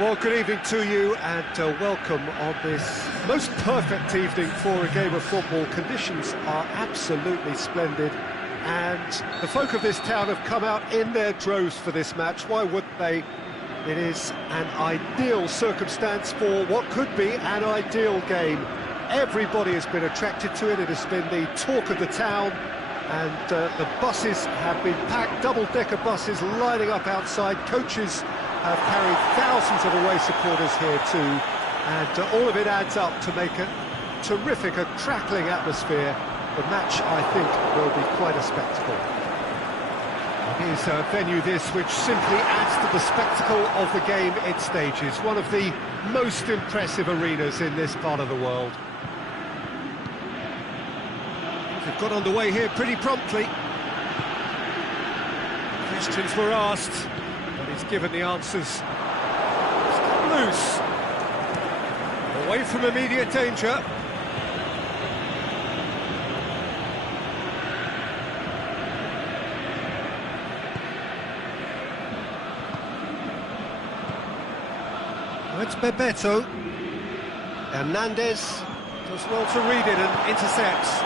Well, good evening to you and welcome on this most perfect evening for a game of football. Conditions are absolutely splendid and the folk of this town have come out in their droves for this match. Why wouldn't they? It is an ideal circumstance for what could be an ideal game. Everybody has been attracted to it. It has been the talk of the town, and the buses have been packed, double-decker buses lining up outside. Coaches have carried thousands of away supporters here too, and all of it adds up to make a terrific, a crackling atmosphere. The match, I think, will be quite a spectacle. It is a venue this which simply adds to the spectacle of the game it stages. One of the most impressive arenas in this part of the world. They've got underway here pretty promptly. Questions were asked, but he's given the answers. He's come loose. Away from immediate danger. It's Bebeto. Hernandez does well to read it and intercepts.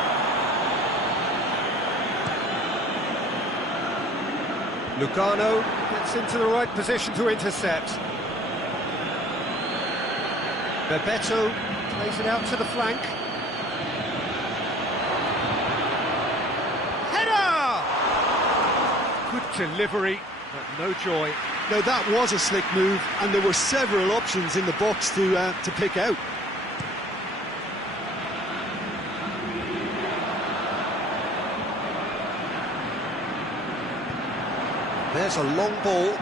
Lugano gets into the right position to intercept. Bebeto plays it out to the flank. Header! Good delivery, but no joy. Now that was a slick move, and there were several options in the box to pick out. There's a long ball.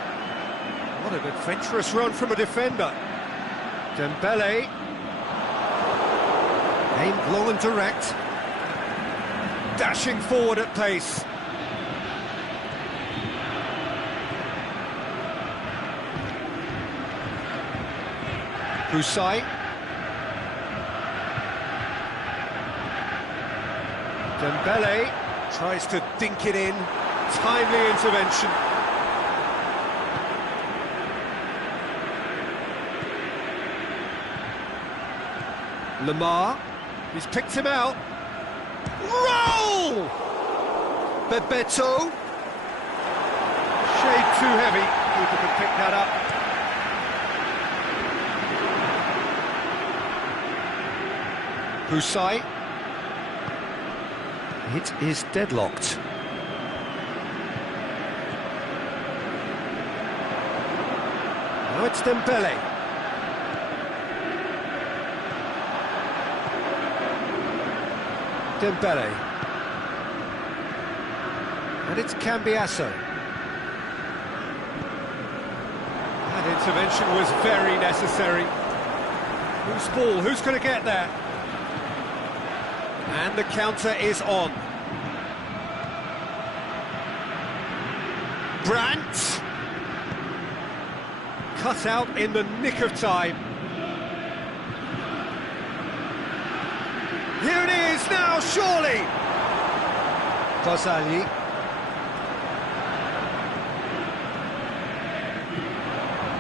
What an adventurous run from a defender. Dembele. Aimed long and direct. Dashing forward at pace. Husai. Dembele tries to dink it in. Timely intervention. Lamar, he's picked him out. Roll! Bebeto. Shade too heavy. Keeper can pick that up. Husai. It is deadlocked. Now it's Dembele. Dembele. And it's Cambiasso. That intervention was very necessary. Whose ball? Who's going to get there? And the counter is on. Brandt. Cut out in the nick of time. Here it is now, surely! Ghazali.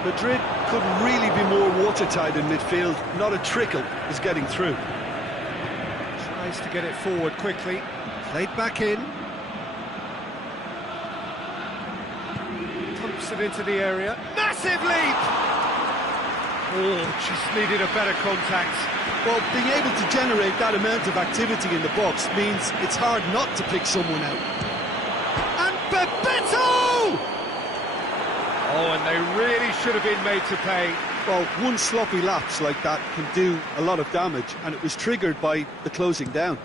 Madrid couldn't really be more watertight in midfield. Not a trickle is getting through. Tries to get it forward quickly. Played back in. Pumps it into the area. Massive leap! Oh, just needed a better contact. Well, being able to generate that amount of activity in the box means it's hard not to pick someone out. And Bebeto! Oh, and they really should have been made to pay. Well, one sloppy lapse like that can do a lot of damage, and it was triggered by the closing down.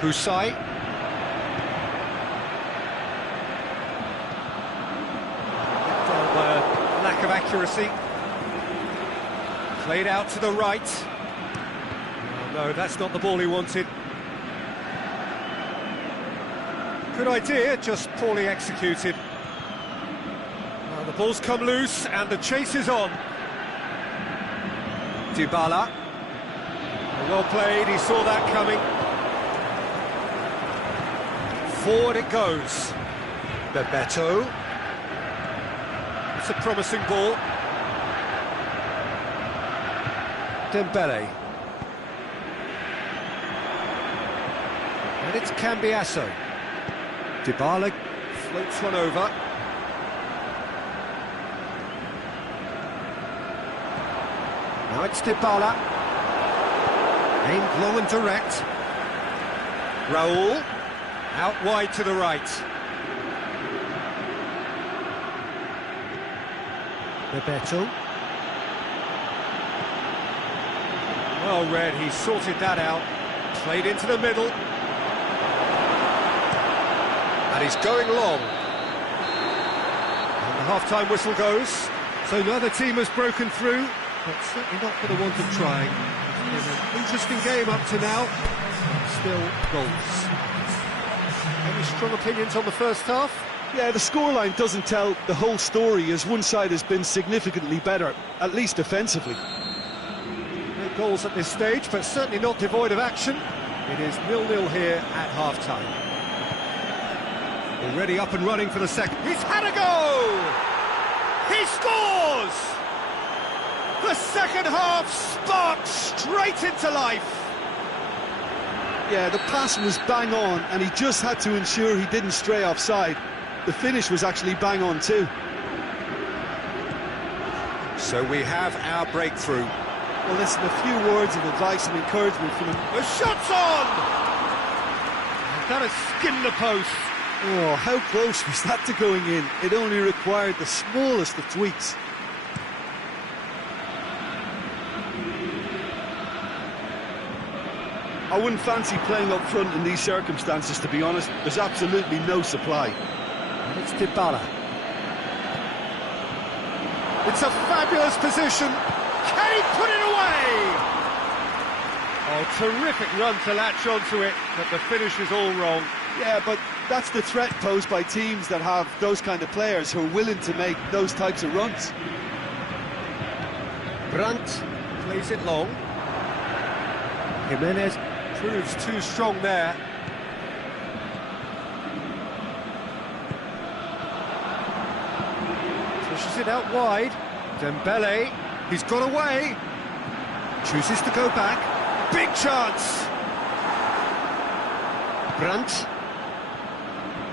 Husai. Down by a lack of accuracy. Played out to the right. Oh, no, that's not the ball he wanted. Good idea, just poorly executed. Well, the ball's come loose and the chase is on. Dybala. Well played, he saw that coming. Forward it goes. Bebeto. It's a promising ball. Dembele. And it's Cambiasso. Dybala floats one over. Now it's Dybala. Aimed long and direct. Raul. Out wide to the right. Bebeto. Well read, he sorted that out. Played into the middle. And he's going long. And the half-time whistle goes. So neither team has broken through, but certainly not for the want of trying. It's been an interesting game up to now. Still goals. Any strong opinions on the first half? Yeah, the scoreline doesn't tell the whole story, as one side has been significantly better, at least defensively. No goals at this stage, but certainly not devoid of action. It is 0-0 here at half-time. Already up and running for the second. He's had a go! He scores! The second half sparks straight into life. Yeah, the pass was bang on, and he just had to ensure he didn't stray offside. The finish was actually bang on too. So we have our breakthrough. Well, listen, a few words of advice and encouragement from him. The shot's on! And that has skimmed the post. Oh, how close was that to going in? It only required the smallest of tweaks. I wouldn't fancy playing up front in these circumstances, to be honest. There's absolutely no supply. And it's Dybala. It's a fabulous position. Can he put it away? Oh, terrific run to latch onto it, but the finish is all wrong. Yeah, but that's the threat posed by teams that have those kind of players who are willing to make those types of runs. Brandt plays it long. Jimenez proves too strong there. Pushes it out wide. Dembele, he's got away. Chooses to go back. Big chance. Brandt.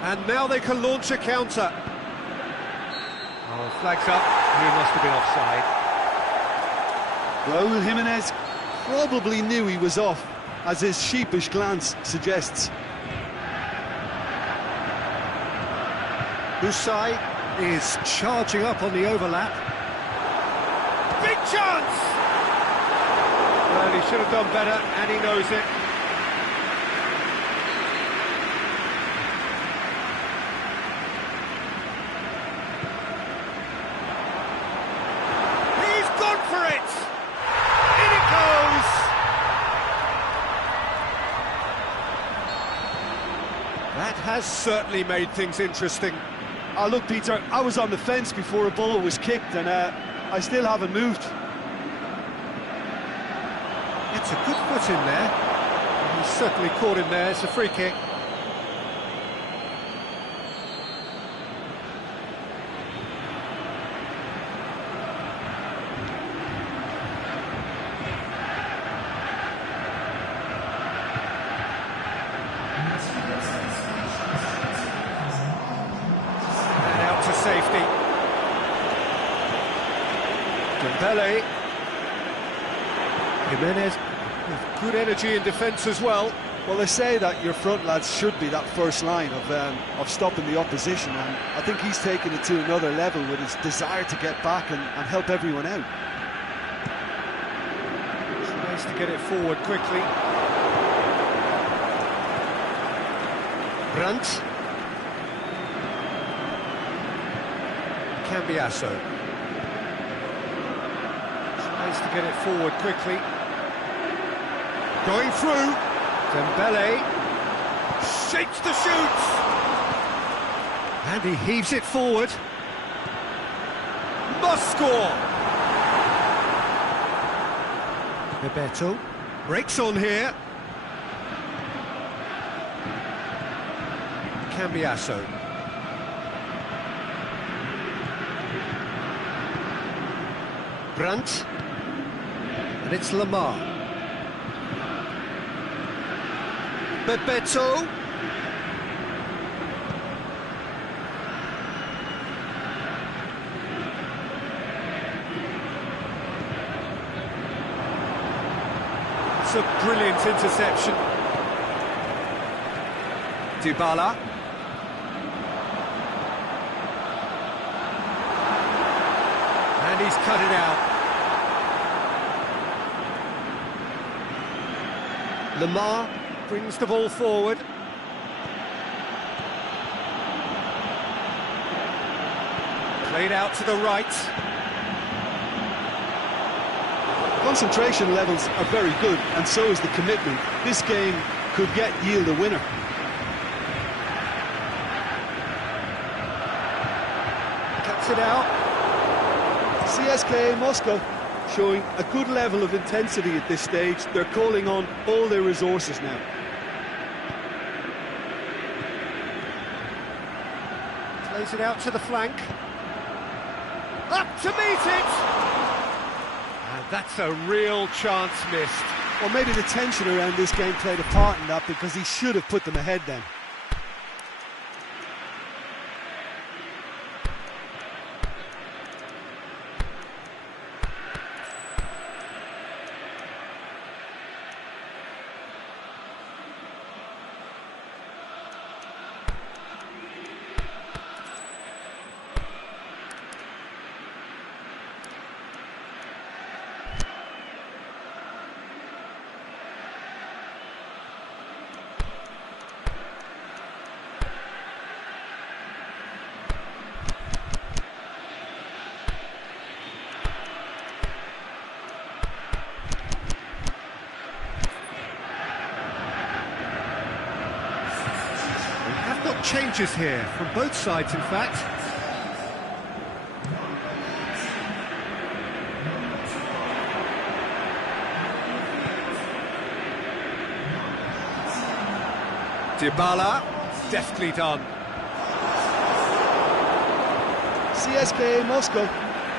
And now they can launch a counter. Oh, flags up. He must have been offside. Raul Jimenez probably knew he was off, as his sheepish glance suggests. Busai is charging up on the overlap. Big chance! Well, he should have done better, and he knows it. He's gone for it! In it goes! That has certainly made things interesting. Oh, look, Peter, I was on the fence before a ball was kicked, and I still haven't moved. It's a good foot in there. He's certainly caught him there. It's a free kick. And out to safety. Dembele. Jimenez with good energy in defence as well. Well, they say that your front lads should be that first line of stopping the opposition, and I think he's taken it to another level with his desire to get back and help everyone out. Tries to get it forward quickly. Brandt. Cambiasso. Tries to get it forward quickly. Going through. Dembele shapes to shoot. And he heaves it forward. Must score. Bebeto breaks on here. Cambiasso. Brandt. And it's Lamar. Bebeto. It's a brilliant interception. Dybala. And he's cut it out. Lamar brings the ball forward. Played out to the right. Concentration levels are very good, and so is the commitment. This game could yield a winner. Cuts it out. CSKA Moscow showing a good level of intensity at this stage. They're calling on all their resources now. Plays it out to the flank. Up to meet it! And that's a real chance missed. Well, maybe the tension around this game played a part in that, because he should have put them ahead then. Changes here from both sides, in fact. Dybala, deftly done. CSKA Moscow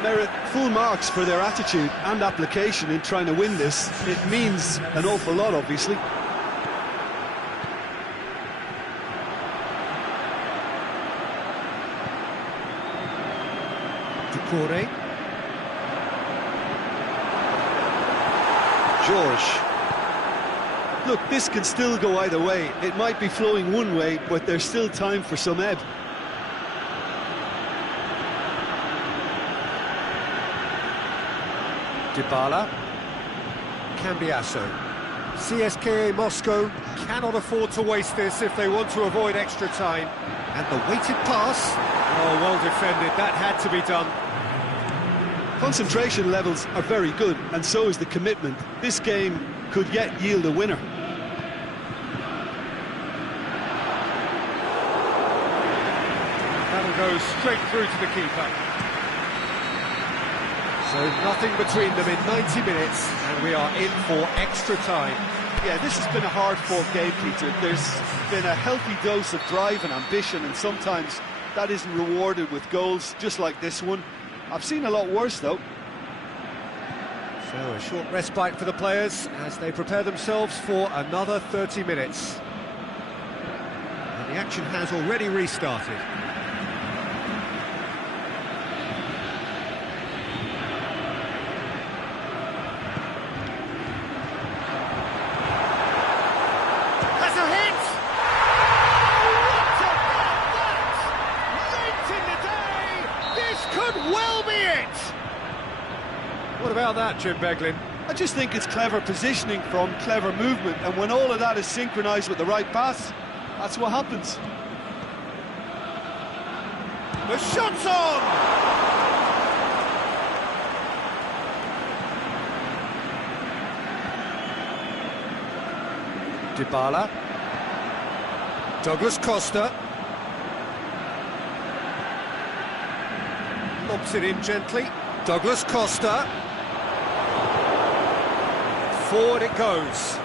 merit full marks for their attitude and application in trying to win this. It means an awful lot, obviously. Corey. George. Look, this can still go either way. It might be flowing one way, but there's still time for some ebb. Dybala. Cambiasso. CSKA Moscow cannot afford to waste this if they want to avoid extra time. And the weighted pass. Oh, well defended. That had to be done. Concentration levels are very good, and so is the commitment. This game could yield a winner. That'll go straight through to the keeper. So nothing between them in 90 minutes, and we are in for extra time. Yeah, this has been a hard-fought game, Peter. There's been a healthy dose of drive and ambition, and sometimes that isn't rewarded with goals, just like this one. I've seen a lot worse, though. So a short respite for the players as they prepare themselves for another 30 minutes. And the action has already restarted. Has a hit! Could well be it! What about that, Jim Beglin? I just think it's clever positioning from clever movement, and when all of that is synchronised with the right pass, that's what happens. The shot's on! Dybala. Douglas Costa. Lobs it in gently. Douglas Costa. Forward it goes.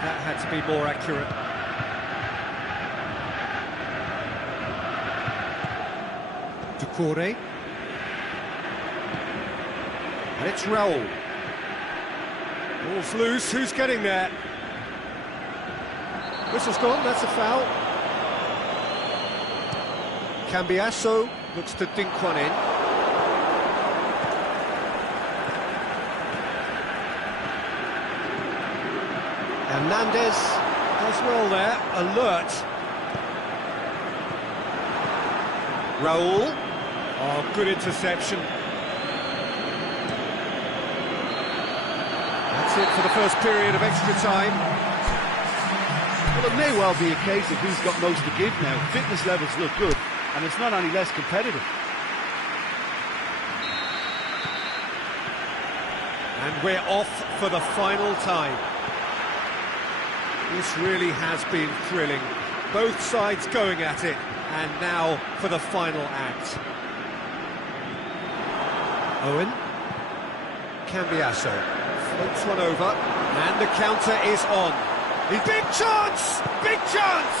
That had it to be more accurate. Ducouré. And it's Raul. Ball's loose, who's getting there? Whistle's gone, that's a foul. Cambiasso looks to dink one in. Hernandez does well there, alert. Raul. Oh, good interception. That's it for the first period of extra time. Well, it may well be a case of who's got most to give now. Fitness levels look good, and it's not any less competitive. And we're off for the final time. This really has been thrilling. Both sides going at it, and now for the final act. Owen. Cambiasso floats one over, and the counter is on. Big chance! Big chance!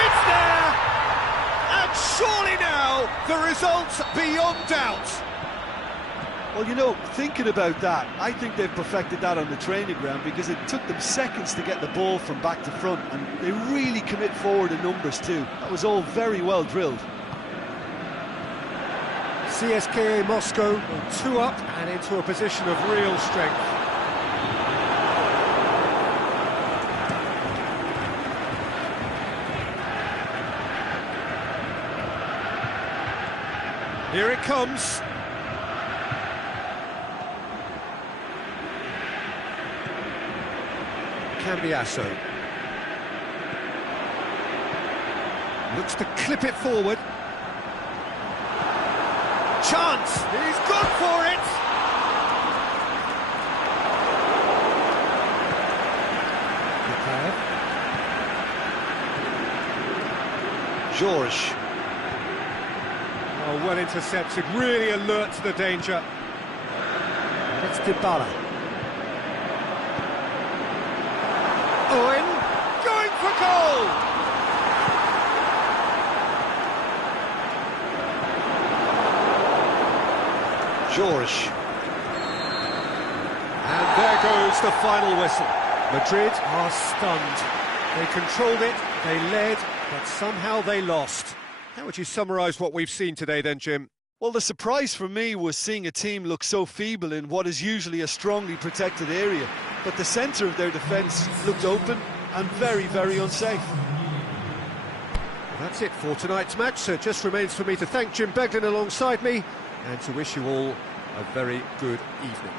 It's there! And surely now, the result's beyond doubt. Well, you know, thinking about that, I think they've perfected that on the training ground because it took them seconds to get the ball from back to front, and they really commit forward in numbers too. That was all very well drilled. CSKA Moscow 2 up and into a position of real strength. Here it comes. Cambiasso looks to clip it forward. Chance! He's gone for it! George. Oh, well intercepted, really alert to the danger. It's Dybala. Owen, going for goal! George. And there goes the final whistle. Madrid are stunned. They controlled it, they led, but somehow they lost. How would you summarise what we've seen today then, Jim? Well, the surprise for me was seeing a team look so feeble in what is usually a strongly protected area. But the centre of their defence looked open and very, very unsafe. That's it for tonight's match, so it just remains for me to thank Jim Beglin alongside me and to wish you all a very good evening.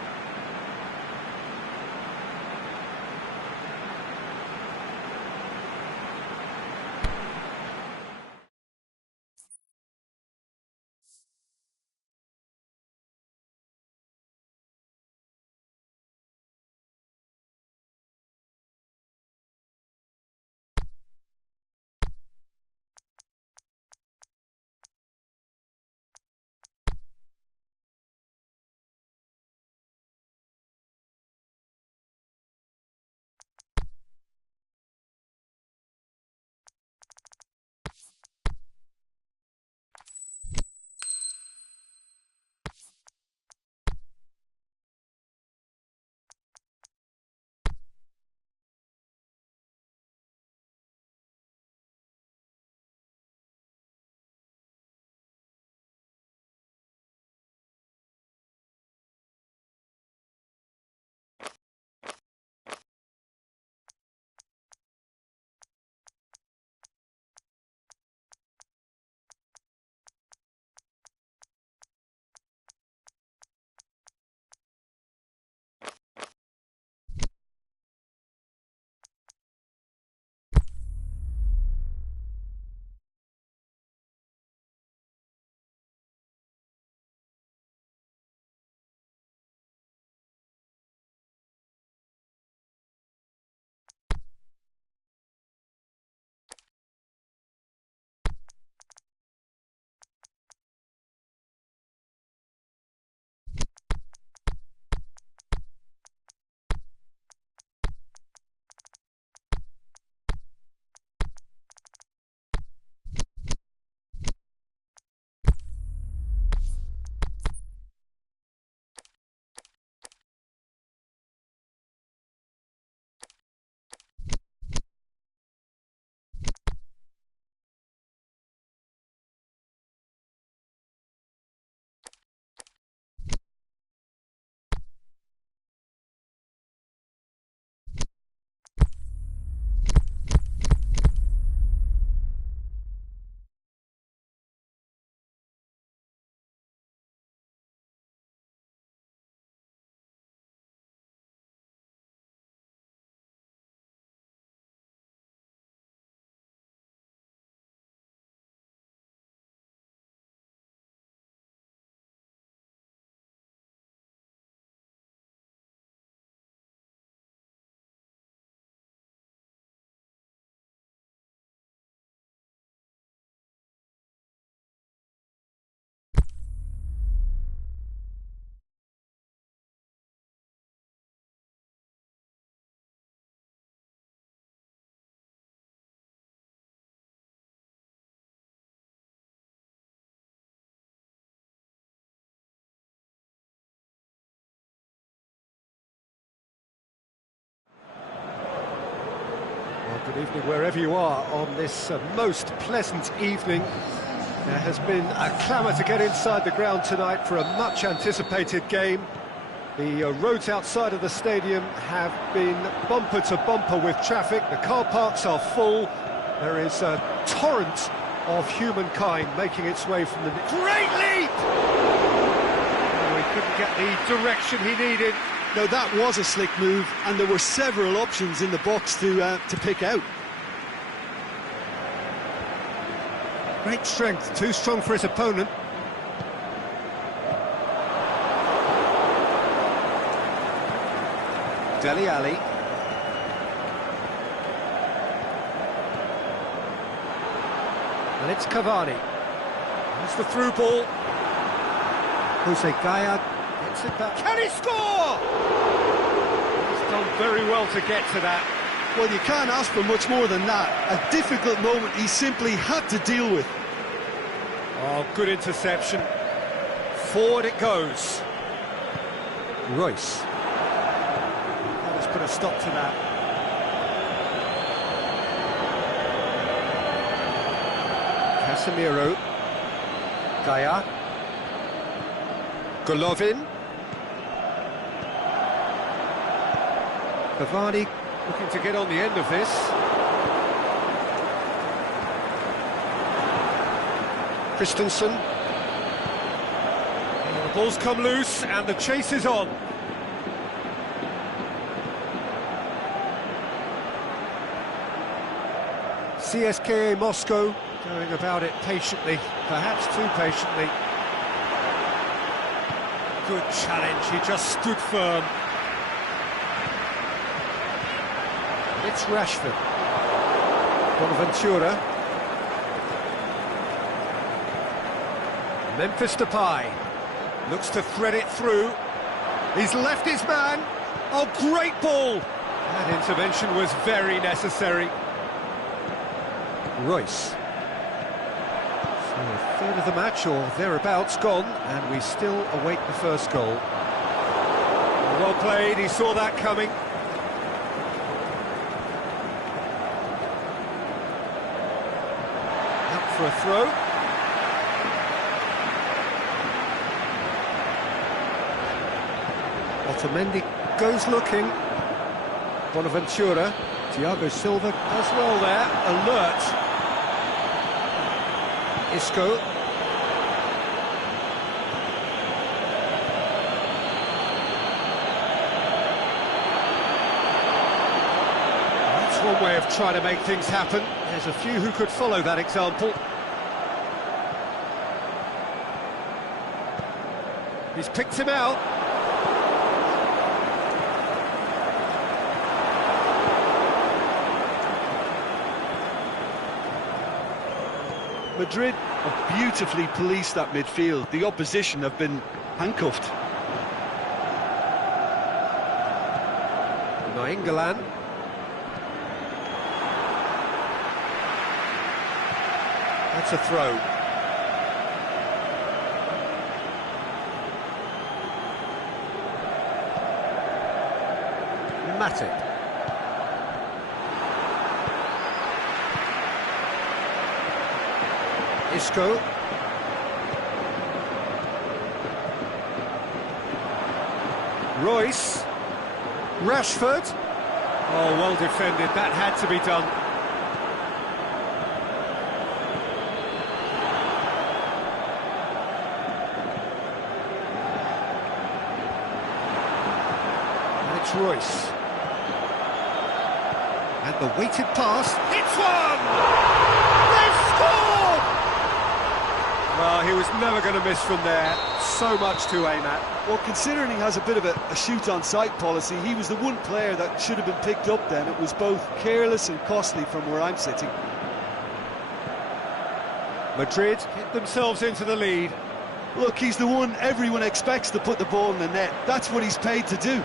Good evening wherever you are on this most pleasant evening. There has been a clamour to get inside the ground tonight for a much-anticipated game. The roads outside of the stadium have been bumper to bumper with traffic. The car parks are full. There is a torrent of humankind making its way from the... Great leap! Oh, he couldn't get the direction he needed. No, that was a slick move, and there were several options in the box to pick out. Great strength, too strong for his opponent. Dele Alli. And it's Cavani. That's the through ball. Jose Gaya gets it back. Can he score? He's done very well to get to that. Well, you can't ask for much more than that. A difficult moment he simply had to deal with. Oh, good interception. Forward it goes. Royce. Let's put a stop to that. Casemiro. Gaya. Golovin. Cavani looking to get on the end of this. Christensen. The ball's come loose and the chase is on. CSKA Moscow going about it patiently, perhaps too patiently. Good challenge, he just stood firm. It's Rashford. Bonaventura. Memphis Depay looks to thread it through. He's left his man. Oh, great ball! That intervention was very necessary. Royce. So a third of the match or thereabouts gone, and we still await the first goal. Well played, he saw that coming. Out for a throw. Otamendi goes looking. Bonaventura. Thiago Silva does well there. Alert. Isco. That's one way of trying to make things happen. There's a few who could follow that example. He's picked him out. Madrid have beautifully policed that midfield. The opposition have been handcuffed. Nainggolan. That's a throw. Matic. Isco. Royce. Rashford. Oh, well defended. That had to be done. And it's Royce. And the weighted pass. It's one! They've scored! Well, he was never going to miss from there. So much to aim at. Well, considering he has a bit of a shoot-on-sight policy, he was the one player that should have been picked up then. It was both careless and costly from where I'm sitting. Madrid hit themselves into the lead. Look, he's the one everyone expects to put the ball in the net. That's what he's paid to do.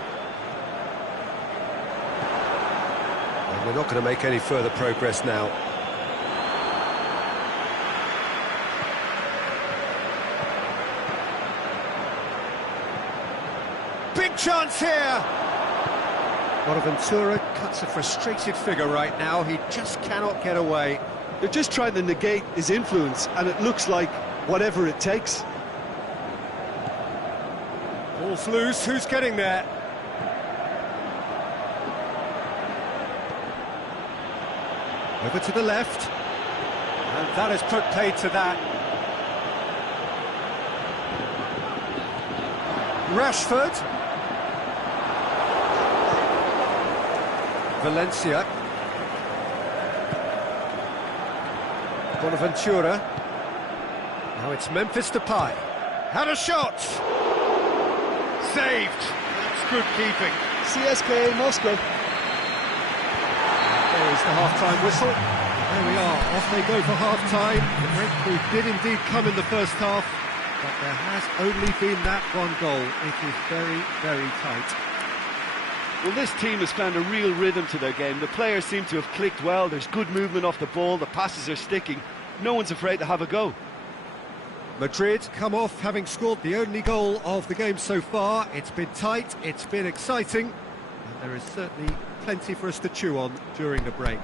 And we're not going to make any further progress now. Big chance here! Bonaventura cuts a frustrated figure right now. He just cannot get away. They're just trying to negate his influence, and it looks like whatever it takes. Ball's loose, who's getting there? Over to the left. And that has put paid to that. Rashford. Valencia. Bonaventura. Now it's Memphis Depay. Had a shot! Saved! That's good keeping. CSKA Moscow. There is the half-time whistle. There we are, off they go for half-time. The breakthrough did indeed come in the first half, but there has only been that one goal. It is very, very tight. Well, this team has found a real rhythm to their game. The players seem to have clicked well. There's good movement off the ball. The passes are sticking. No one's afraid to have a go. Madrid come off having scored the only goal of the game so far. It's been tight, it's been exciting, and there is certainly plenty for us to chew on during the break.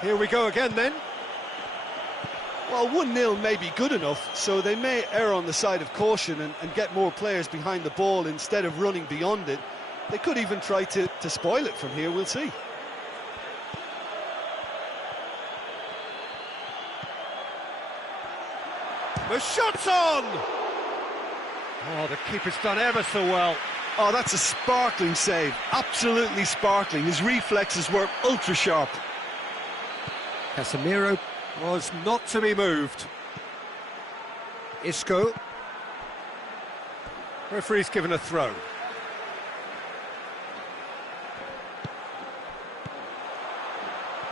Here we go again then. Well, 1-0 may be good enough, so they may err on the side of caution and get more players behind the ball instead of running beyond it. They could even try to spoil it from here, we'll see. The shot's on! Oh, the keeper's done ever so well. Oh, that's a sparkling save, absolutely sparkling. His reflexes were ultra sharp. Casemiro was not to be moved. Isco. Referee's given a throw.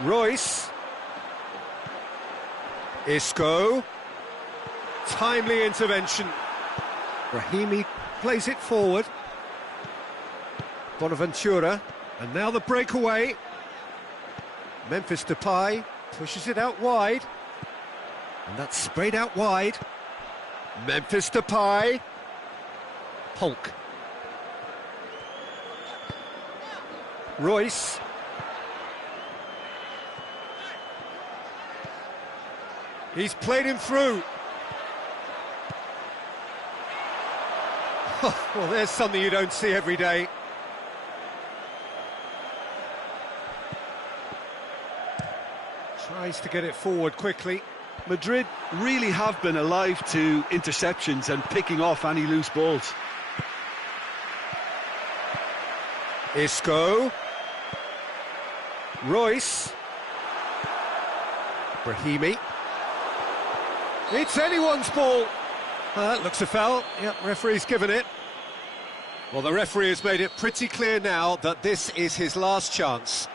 Royce. Isco. Timely intervention. Brahimi plays it forward. Bonaventura. And now the breakaway. Memphis Depay pushes it out wide. And that's sprayed out wide. Memphis Depay. Hulk. Royce. He's played him through. Well, there's something you don't see every day. Tries to get it forward quickly. Madrid really have been alive to interceptions and picking off any loose balls. Isco. Royce. Brahimi. It's anyone's ball. That looks a foul. Yep, referee's given it. Well, the referee has made it pretty clear now that this is his last chance.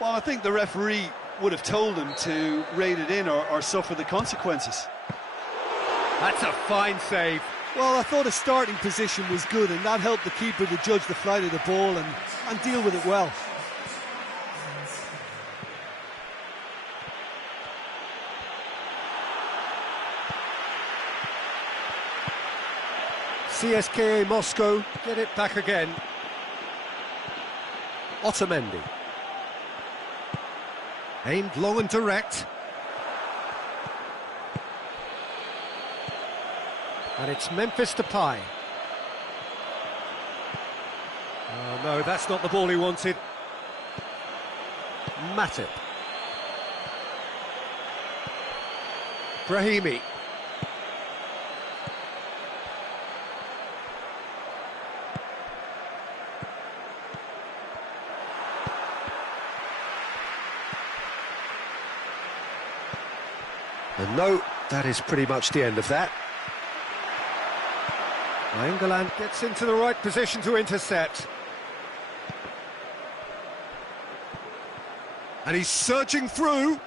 Well, I think the referee would have told him to rate it in or suffer the consequences. That's a fine save. Well, I thought his starting position was good, and that helped the keeper to judge the flight of the ball and deal with it well. CSKA Moscow get it back again. Otamendi. Aimed long and direct. And it's Memphis Depay. Oh no, that's not the ball he wanted. Matip. Brahimi. And no, that is pretty much the end of that. England gets into the right position to intercept. And he's surging through.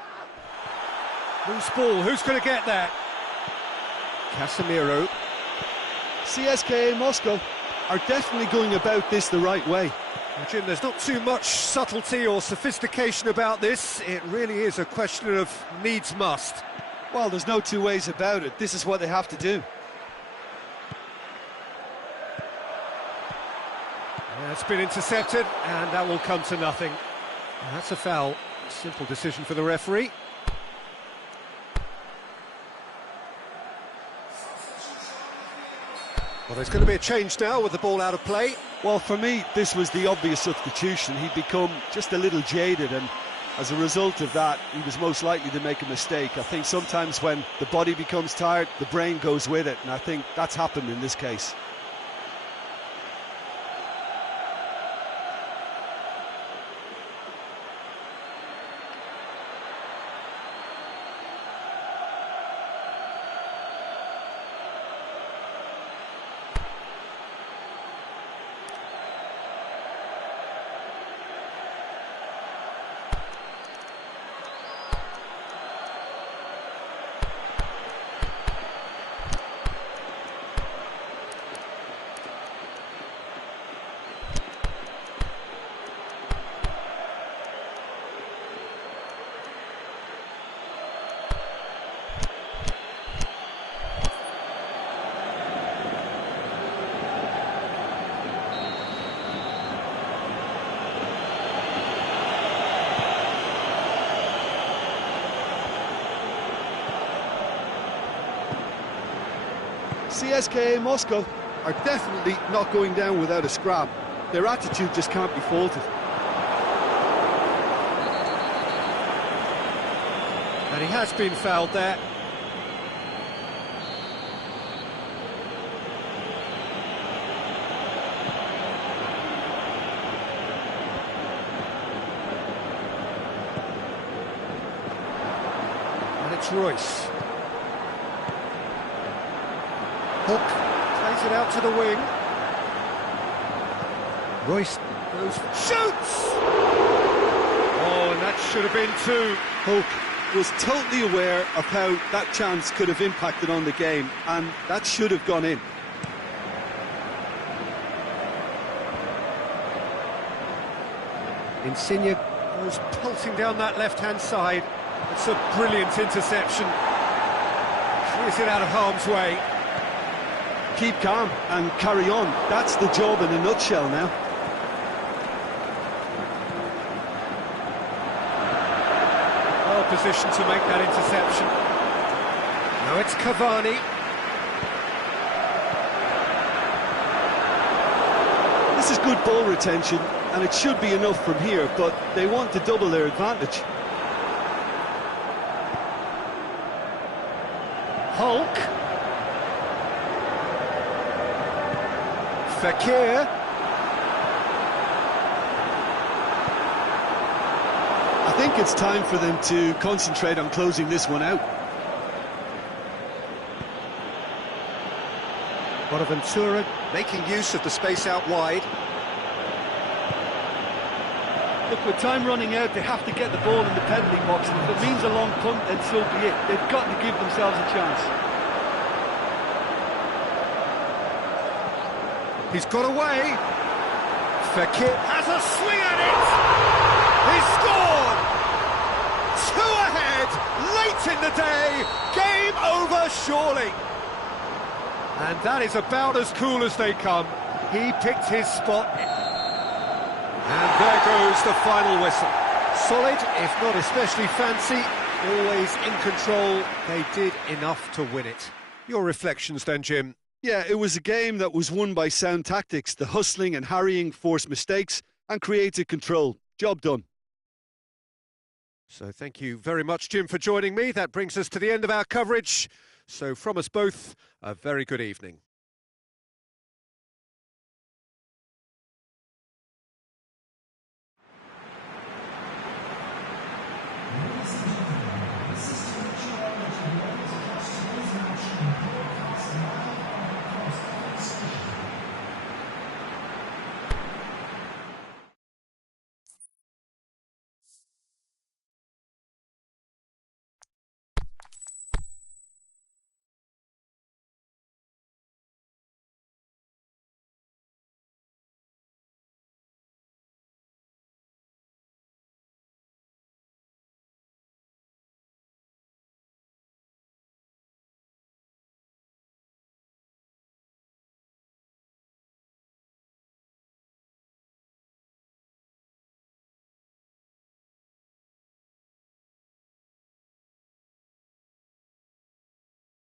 Loose ball, who's going to get that? Casemiro. CSKA Moscow are definitely going about this the right way. Well, Jim, there's not too much subtlety or sophistication about this. It really is a question of needs must. Well, there's no two ways about it. This is what they have to do. Yeah, it's been intercepted, and that will come to nothing. And that's a foul. Simple decision for the referee. Well, there's going to be a change now with the ball out of play. Well, for me, this was the obvious substitution. He'd become just a little jaded, and as a result of that, he was most likely to make a mistake. I think sometimes when the body becomes tired, the brain goes with it, and I think that's happened in this case. CSKA Moscow are definitely not going down without a scrap. Their attitude just can't be faulted. And he has been fouled there. And it's Royce. Hook plays it out to the wing. Royce goes, shoots! Oh, and that should have been two. Hook was totally aware of how that chance could have impacted on the game, and that should have gone in. Insigne goes pulsing down that left-hand side. It's a brilliant interception. Clears it out of harm's way. Keep calm and carry on. That's the job in a nutshell now. Well positioned to make that interception. Now it's Cavani. This is good ball retention, and it should be enough from here, but they want to double their advantage. Hulk. Fekir. I think it's time for them to concentrate on closing this one out. Bonaventura making use of the space out wide. Look, with time running out, they have to get the ball in the penalty box, and if it means a long punt, then so be it. They've got to give themselves a chance. He's got away. Fekir has a swing at it. He's scored. Two ahead, late in the day. Game over, surely. And that is about as cool as they come. He picked his spot. And there goes the final whistle. Solid, if not especially fancy, always in control. They did enough to win it. Your reflections then, Jim? Yeah, it was a game that was won by sound tactics. The hustling and harrying forced mistakes and created control. Job done. So thank you very much, Jim, for joining me. That brings us to the end of our coverage. So from us both, a very good evening.